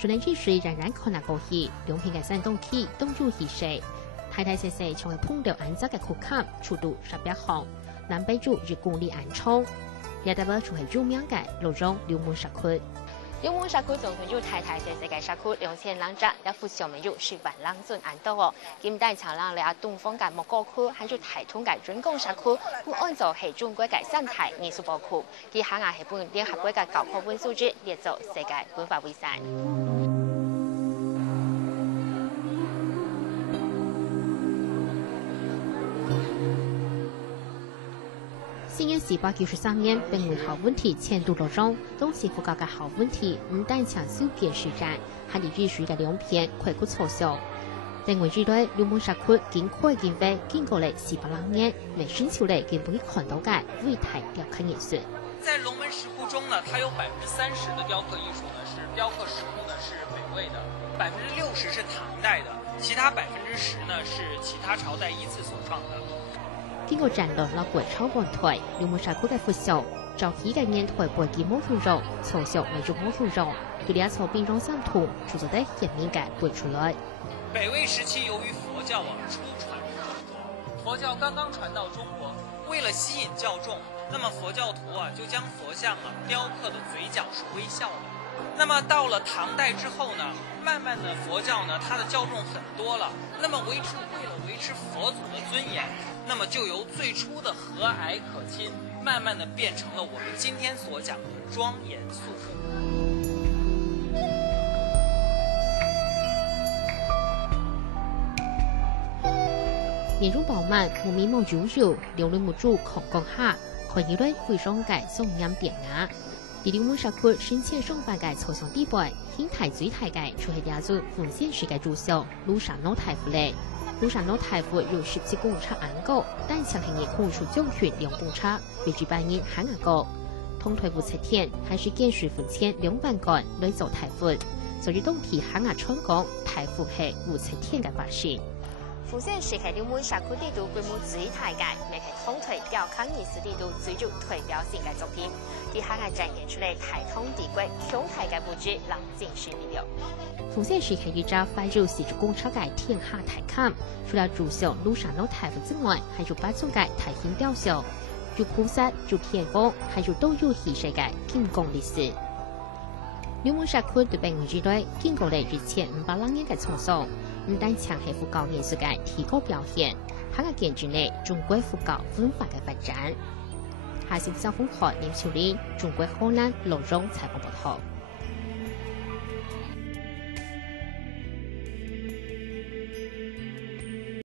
虽然这时仍然可能高起，两片嘅山东气都入起勢，大大細細從碰到安扎嘅苦坎，速度11行，南北柱日公里安衝，也代表從係著名嘅路中龍門社區。龍門社區總共有大大細細嘅社區2000人宅，一副上面有10萬人進安到哦。今帶長浪嚟東方嘅莫高區，還有台東嘅人工社區，不按照係中國嘅生態藝術保護，佢下亞係本聯合國嘅教科文組織列做世界文化遺產。今年1893年，本為好問題遷都羅中，當時附教嘅好問題唔但搶修建實戰，還連必須嘅兩片潰骨操作。認為這類龍門社區經過經費經過了400年，未尋求了根本看到嘅偉大雕刻藝術。在龍門石窟中呢，它有30%的雕刻藝術呢是雕刻石窟呢是北魏的，60%是唐代的，其他10%呢是其他朝代依次所創的。經過戰亂落過超半退，龍門社區嘅腐朽，早期嘅年代背景冇腐朽，從小未做冇腐朽，佢哋一從邊種相同，製造得顯明嘅背出來。北魏時期，由於佛教初傳入中國，佛教剛剛傳到中國，為了吸引教眾，那麼佛教徒就將佛像雕刻的嘴角是微笑的。那麼到了唐代之後呢，慢慢的佛教呢，它的教眾很多了，那麼為了維持佛祖的尊嚴，那麼就由最初的和藹可親，慢慢的變成了我們今天所講的莊嚴肅穆。年入飽滿，無面無悠悠，兩輪木柱狂降下，可以對非常嘅松音變雅。第龍門社區深淺上班嘅操場地背，形態最大嘅就係亞洲奉獻式嘅主像廬山老太傅咧。廬山老太傅有17公尺安高，但強行嘅空出將權2公尺，比住半人還高。通腿部7天，還是建樹奉獻200個來做太傅，所以冬天還係春光，太傅係7天嘅百姓。奉獻式係龍門社區地圖規模最大嘅，亦係通腿雕刻藝術地圖最具代表性嘅作品。佢下係展現出嚟台東地區強大嘅布局，冷靜式力量。奉獻式係一隻快入40公尺嘅天下大坎，除了主像廬山老太傅之外，還有8種嘅大型雕像，有菩薩、有天鳳，還有都有氣勢嘅建功歷史。龍門社區對本位之類經過了1500年嘅創造。唔單強係佛教藝術嘅提高表現，還係見證了中國佛教文化嘅發展。下星小風河林秋玲，中國河南羅中採訪報道。